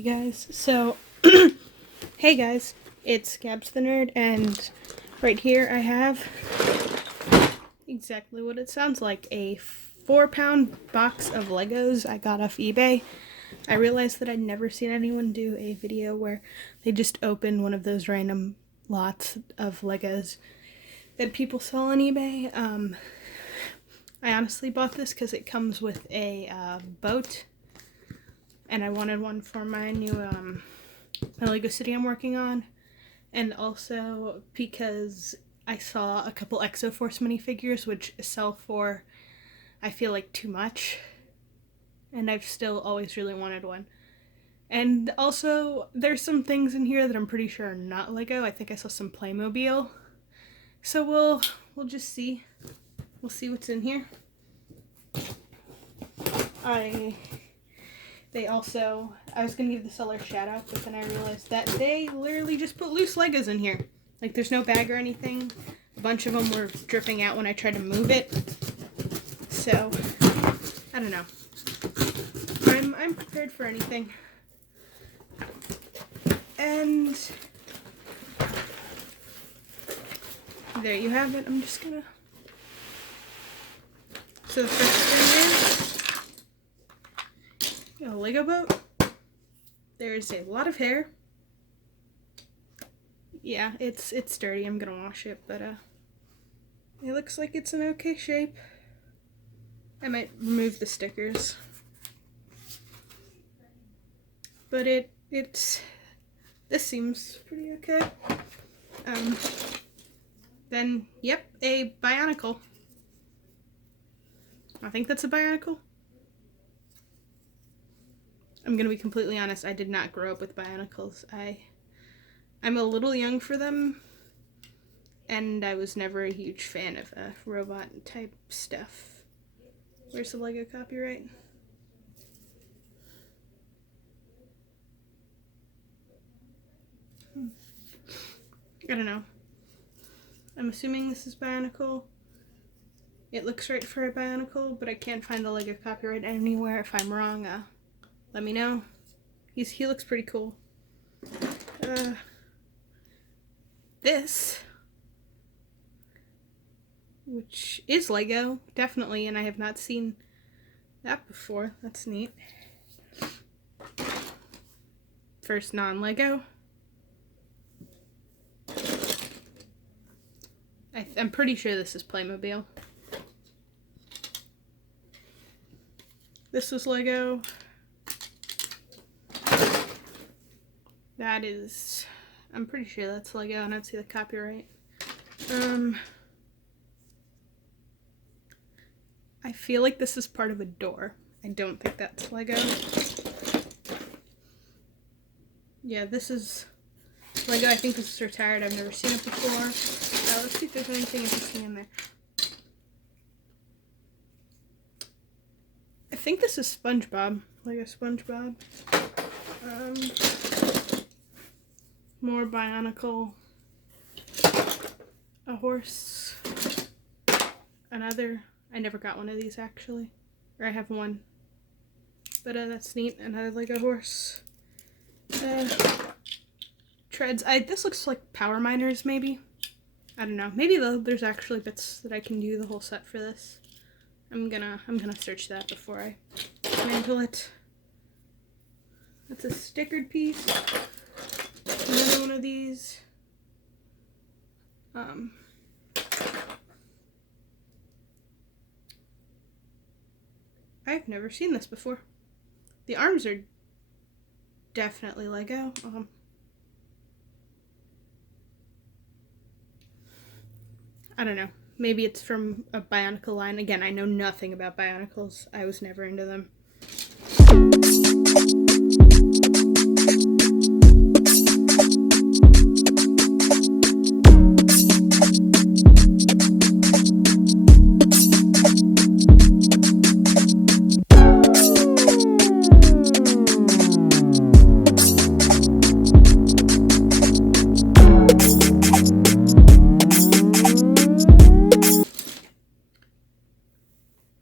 Okay, guys, so, hey guys, it's Gabs the Nerd, and right here I have exactly what it sounds like, a 4-pound box of Legos I got off eBay. I realized that I'd never seen anyone do a video where they just open one of those random lots of Legos that people sell on eBay. I honestly bought this because it comes with a boat, and I wanted one for my new my Lego City I'm working on, and also because I saw a couple Exoforce minifigures which sell for, I feel like, too much, and I've still always really wanted one. And also, there's some things in here that I'm pretty sure are not Lego. I think I saw some Playmobil. So we'll just see. We'll see what's in here. I was gonna give the seller a shout out, but then I realized that they literally just put loose Legos in here. Like, there's no bag or anything. A bunch of them were dripping out when I tried to move it. So, I don't know. I'm prepared for anything. And there you have it. I'm just gonna... So the first thing is a Lego boat. There's a lot of hair. Yeah, it's dirty. I'm gonna wash it, but it looks like it's in okay shape. I might remove the stickers. But this seems pretty okay. Then, yep, a Bionicle. I think that's a Bionicle. I'm gonna be completely honest, I did not grow up with Bionicles. I'm a little young for them, and I was never a huge fan of robot type stuff. Where's the Lego copyright? I don't know. I'm assuming this is Bionicle. It looks right for a Bionicle, but I can't find the Lego copyright anywhere. If I'm wrong, let me know. He looks pretty cool. This, which is Lego, definitely, and I have not seen that before. That's neat. First non-Lego. I'm pretty sure this is Playmobil. This was Lego. That is... I'm pretty sure that's Lego. I don't see the copyright. I feel like this is part of a door. I don't think that's Lego. Yeah, this is Lego. I think this is retired. I've never seen it before. Let's see if there's anything interesting in there. I think this is SpongeBob. Lego SpongeBob. More Bionicle. A horse. Another. I never got one of these, actually. Or I have one. But that's neat. Another Lego horse. Treads. This looks like power miners, maybe. I don't know. Maybe there's actually bits that I can do the whole set for this. I'm gonna search that before I handle it. That's a stickered piece. Another one of these. I've never seen this before. The arms are definitely Lego. I don't know. Maybe it's from a Bionicle line. Again, I know nothing about Bionicles. I was never into them.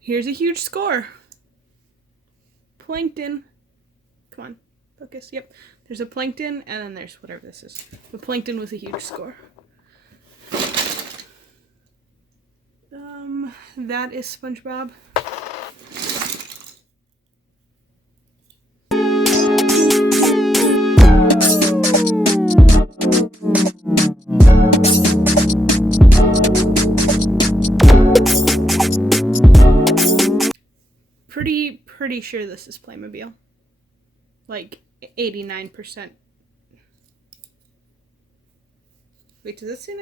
Here's a huge score. Plankton. Come on. Focus. Yep. There's a plankton, and then there's whatever this is. The plankton was a huge score. That is SpongeBob. Pretty sure this is Playmobil. Like 89%. Wait, does that say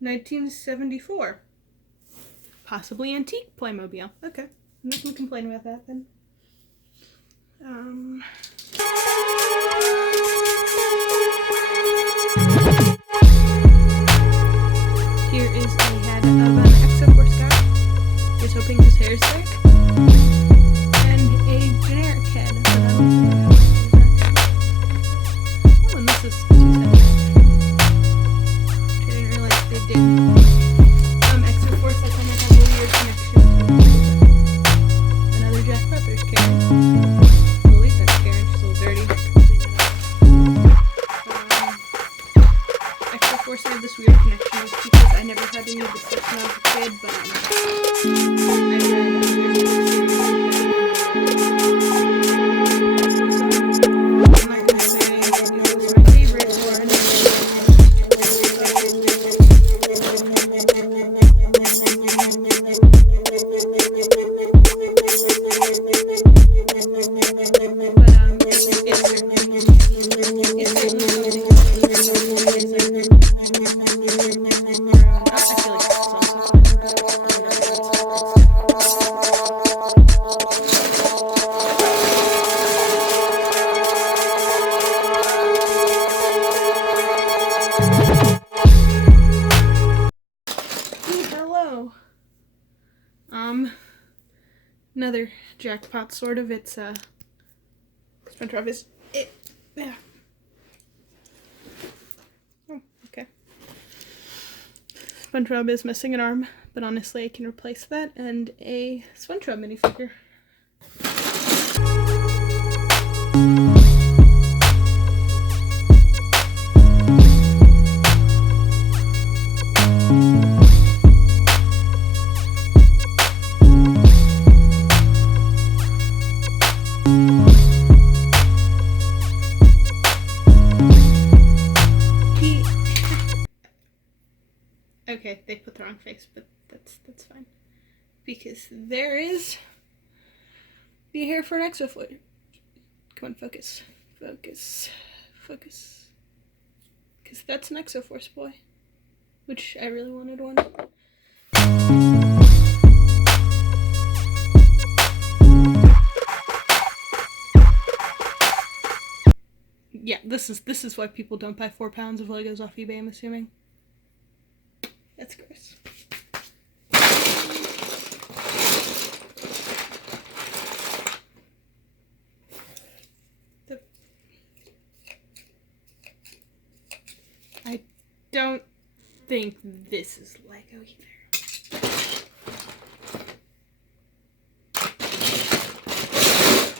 1974? Possibly antique Playmobil. Okay, I'm not gonna complain about that then. Here is a head of an Exoforce guy. Just hoping his hair's there. And a generic head. Oh, and this is 2 cents. I didn't realize they did. Exoforce, I kind of have a weird connection to another Jack Pepper's Karen. I believe that's Karen, she's a little dirty. Exoforce I have this weird connection with because I never had any of the stuff when I was a kid, but I read another jackpot, sort of. It's SpongeBob is it. Yeah. Oh, okay. SpongeBob is missing an arm, but honestly, I can replace that and a SpongeBob minifigure. Okay, they put the wrong face, but that's fine. Because there is the hair for an Exoforce. Come on, focus. Focus. Focus. Because that's an Exoforce boy. Which I really wanted one. Yeah, this is why people don't buy 4 pounds of Legos off eBay, I'm assuming. That's gross. I don't think this is Lego either.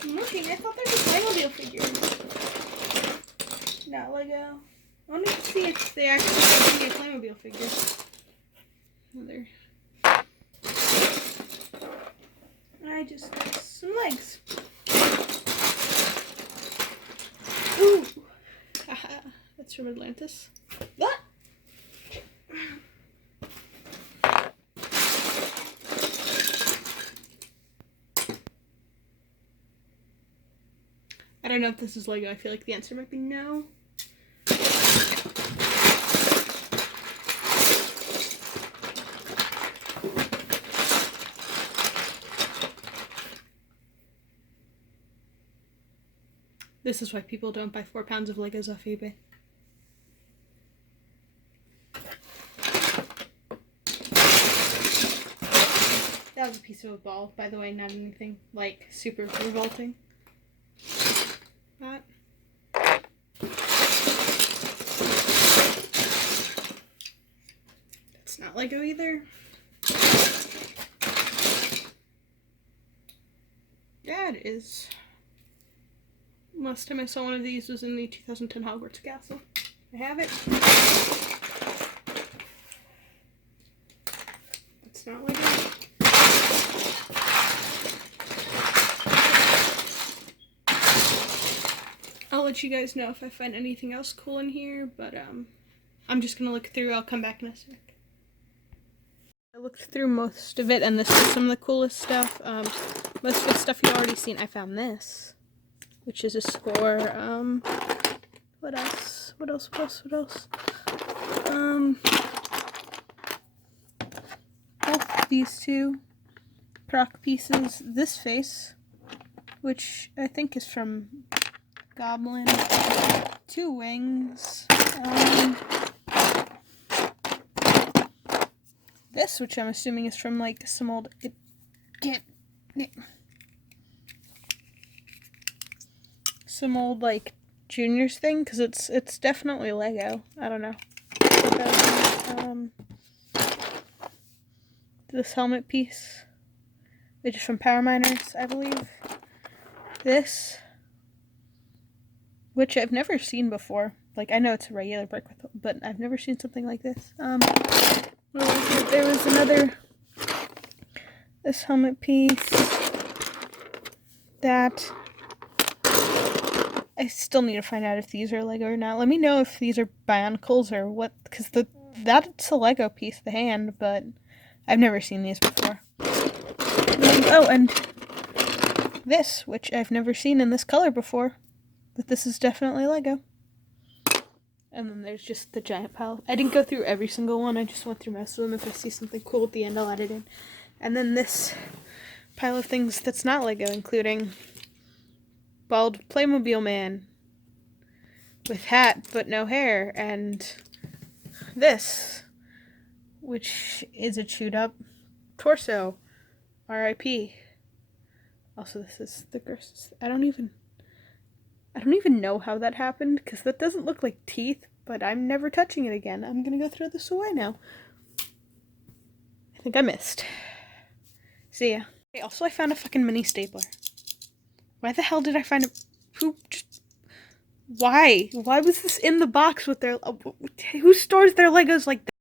I'm looking, I thought there was Playmobil figures. Not Lego. I wanted to see if they actually have a Playmobil figure. Another. I just got some legs. Ooh! Haha, that's from Atlantis. What? I don't know if this is Lego. I feel like the answer might be no. This is why people don't buy 4 pounds of Legos off eBay. That was a piece of a ball, by the way, not anything like super revolting. That. That's not Lego either. That is. Last time I saw one of these was in the 2010 Hogwarts Castle. I have it. It's not like it. I'll let you guys know if I find anything else cool in here, but I'm just gonna look through. I'll come back in a sec. I looked through most of it, and this is some of the coolest stuff. Most of the stuff you've already seen. I found this, which is a score. What else? What else? What else? What else? Both these two croc pieces. This face, which I think is from Goblin. 2 wings. This, which I'm assuming is from like some old like juniors thing, because it's definitely Lego. I don't know. This helmet piece, which is from Power Miners, I believe. This, which I've never seen before. Like, I know it's a regular brick, but I've never seen something like this. There was another, this helmet piece that I still need to find out if these are Lego or not. Let me know if these are Bionicles or what, because that's a Lego piece, the hand, but I've never seen these before. And this, which I've never seen in this color before, but this is definitely Lego. And then there's just the giant pile. I didn't go through every single one. I just went through most of them. If I see something cool at the end, I'll add it in. And then this pile of things that's not Lego, including bald Playmobil man with hat but no hair, and this, which is a chewed up torso. R.I.P. Also, this is the grossest. I don't even know how that happened, because that doesn't look like teeth, but I'm never touching it again. I'm gonna go throw this away now. I think I missed. See ya. Okay, also I found a fucking mini stapler. Why the hell did I find why? Why was this in the box with their... who stores their Legos like that?